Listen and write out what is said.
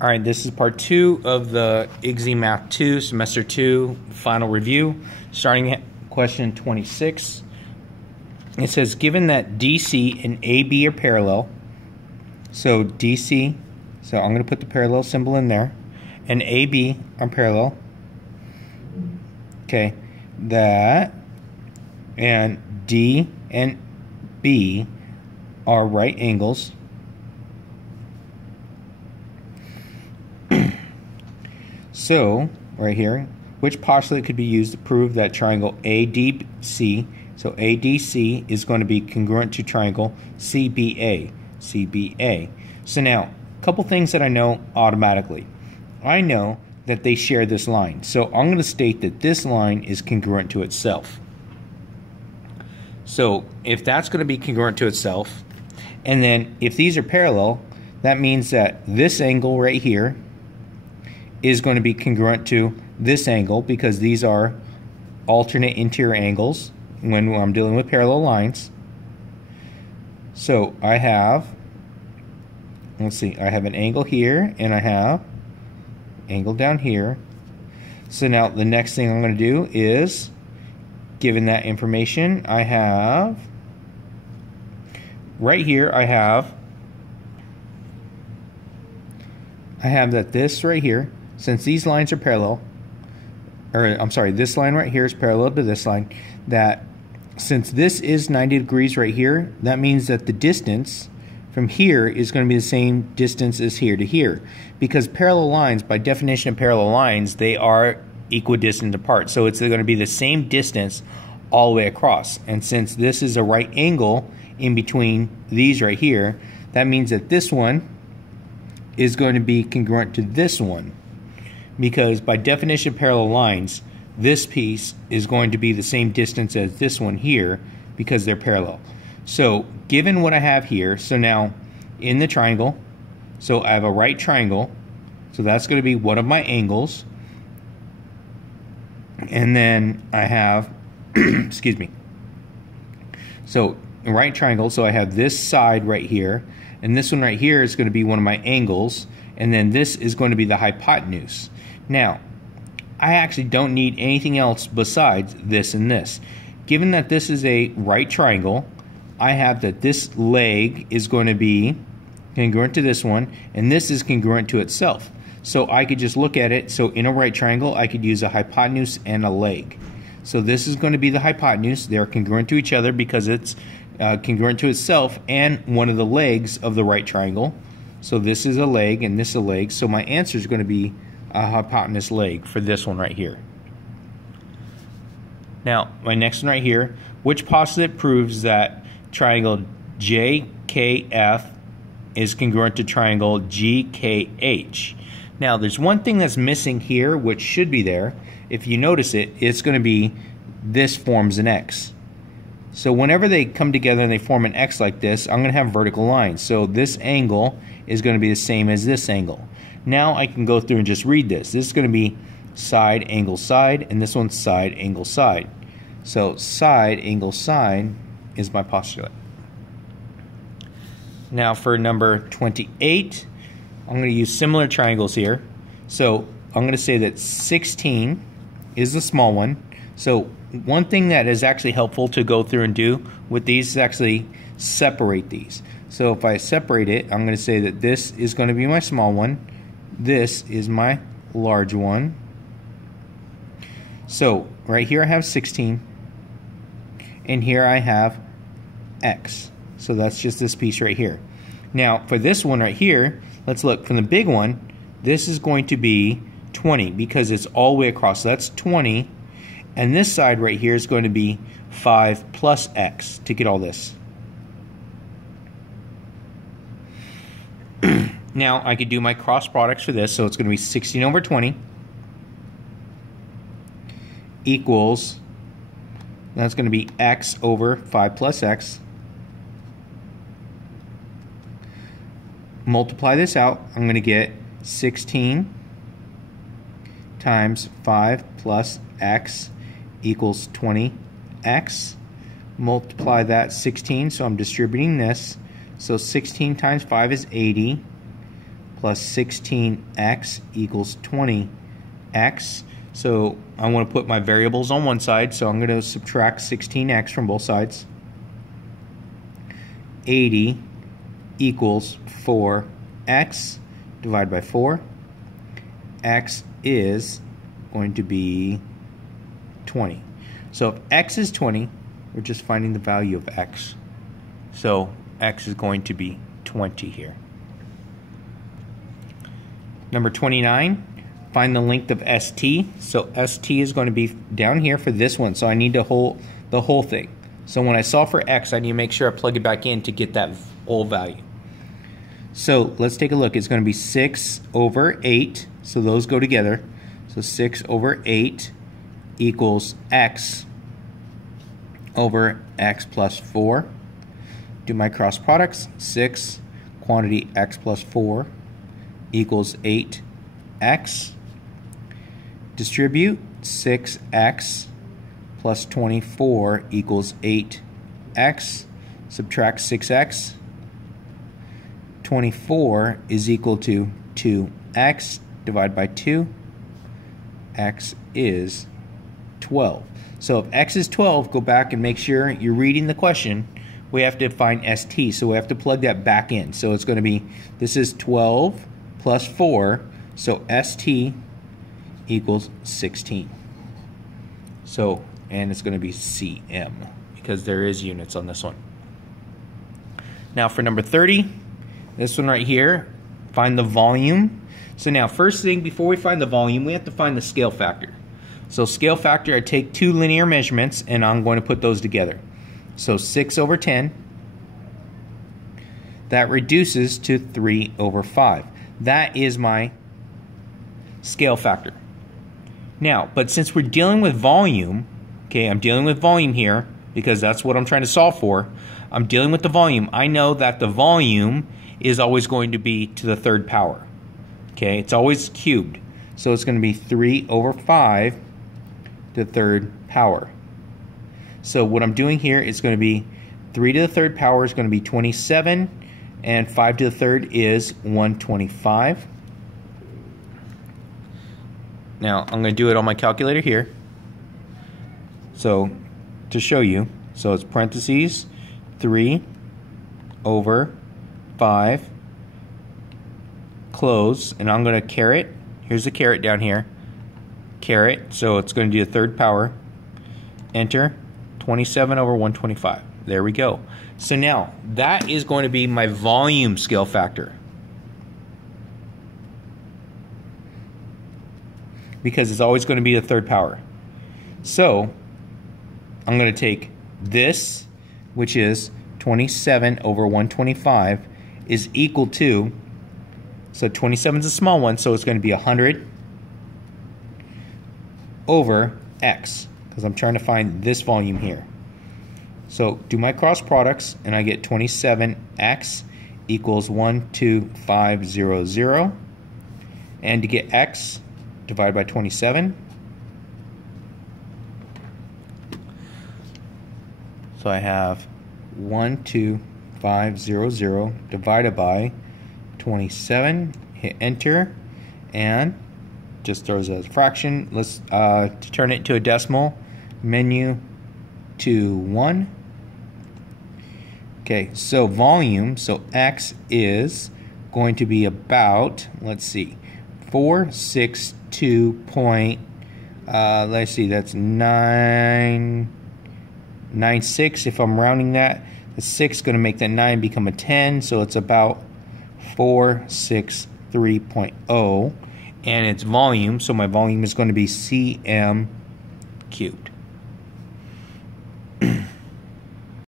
All right, this is part 2 of the Igcse Math 2, Semester 2, final review, starting at question 26. It says, given that DC and AB are parallel, so DC, so I'm going to put the parallel symbol in there, and AB are parallel, okay, that, and D and B are right angles, so, right here, which postulate could be used to prove that triangle ADC, so ADC is going to be congruent to triangle CBA, CBA. So now, a couple things that I know automatically. I know that they share this line, so I'm going to state that this line is congruent to itself. So, if that's going to be congruent to itself, and then if these are parallel, that means that this angle right here is going to be congruent to this angle because these are alternate interior angles when I'm dealing with parallel lines. So I have, let's see, I have an angle here and I have angle down here. So now the next thing I'm going to do is, given that information, I have right here, I have that this right here, since these lines are parallel, or I'm sorry, this line right here is parallel to this line, that since this is 90 degrees right here, that means that the distance from here is going to be the same distance as here to here. Because parallel lines, by definition of parallel lines, they are equidistant apart. So it's going to be the same distance all the way across. And since this is a right angle in between these right here, that means that this one is going to be congruent to this one. Because by definition of parallel lines, this piece is going to be the same distance as this one here because they're parallel. So given what I have here, so now in the triangle, so I have a right triangle, so that's going to be one of my angles. And then I have, excuse me, so a right triangle, so I have this side right here, and this one right here is going to be one of my angles, and then this is going to be the hypotenuse. Now, I actually don't need anything else besides this and this. Given that this is a right triangle, I have that this leg is going to be congruent to this one, and this is congruent to itself. So I could just look at it. So in a right triangle, I could use a hypotenuse and a leg. So this is going to be the hypotenuse. They're congruent to each other because it's congruent to itself and one of the legs of the right triangle. So this is a leg and this is a leg. So my answer is going to be a hypotenuse leg for this one right here. Now, my next one right here, which postulate proves that triangle JKF is congruent to triangle GKH? Now, there's one thing that's missing here, which should be there. If you notice it, it's going to be this forms an X. So whenever they come together and they form an X like this, I'm going to have vertical lines. So this angle is going to be the same as this angle. Now I can go through and just read this. This is going to be side, angle, side, and this one's side, angle, side. So side, angle, side is my postulate. Now for number 28, I'm going to use similar triangles here. So I'm going to say that 16 is the small one. So one thing that is actually helpful to go through and do with these is actually separate these. So if I separate it, I'm going to say that this is going to be my small one. This is my large one. So right here I have 16. And here I have X. So that's just this piece right here. Now for this one right here, let's look from the big one. This is going to be 20 because it's all the way across. So that's 20. And this side right here is going to be 5 plus X to get all this. Now I could do my cross products for this. So it's going to be 16 over 20 equals, that's going to be X over 5 plus X. Multiply this out, I'm going to get 16 times 5 plus X equals 20X. Multiply that 16, so I'm distributing this. So 16 times 5 is 80, plus 16x equals 20x. So I want to put my variables on one side, so I'm going to subtract 16x from both sides. 80 equals 4x divided by 4. X is going to be 20. So if x is 20, we're just finding the value of x. So x is going to be 20 here. Number 29, find the length of ST. So ST is going to be down here for this one, so I need to hold the whole thing. So when I solve for x, I need to make sure I plug it back in to get that whole value. So let's take a look. It's going to be 6 over 8, so those go together. So 6 over 8 equals x over x plus 4. Do my cross products. 6 quantity x plus 4 equals 8x. Distribute 6x plus 24 equals 8x. Subtract 6x. 24 is equal to 2x. Divide by 2. X is 12. So if x is 12, go back and make sure you're reading the question. We have to find ST, so we have to plug that back in. So it's going to be, this is 12 plus 4, so ST equals 16. So, and it's going to be cm, because there is units on this one. Now for number 30, this one right here, find the volume. So now, first thing, before we find the volume, we have to find the scale factor. So scale factor, I take two linear measurements, and I'm going to put those together. So 6 over 10, that reduces to 3 over 5. That is my scale factor. Now, but since we're dealing with volume, okay, I'm dealing with volume here, because that's what I'm trying to solve for. I'm dealing with the volume. I know that the volume is always going to be to the third power. Okay, it's always cubed. So it's going to be 3 over 5 to the third power. So what I'm doing here is going to be 3 to the third power is going to be 27, and 5 to the third is 125. Now I'm going to do it on my calculator here. So to show you, so it's parentheses 3 over 5 close, and I'm going to caret. Here's the caret down here. Caret, so it's going to do the third power. Enter. 27 over 125. There we go. So now that is going to be my volume scale factor, because it's always going to be the third power. So I'm going to take this, which is 27 over 125 is equal to, so 27 is a small one, so it's going to be 100 over x, because I'm trying to find this volume here. So do my cross products, and I get 27x equals 12500. And to get x, divide by 27. So I have 12500 divided by 27. Hit enter, and just throws as a fraction. Let's to turn it into a decimal. Menu to 1. Okay, so volume, so x is going to be about, let's see, 462 point, let's see, that's 996. If I'm rounding that, the 6 is going to make that 9 become a 10, so it's about 463.0, and it's volume, so my volume is going to be cm cubed.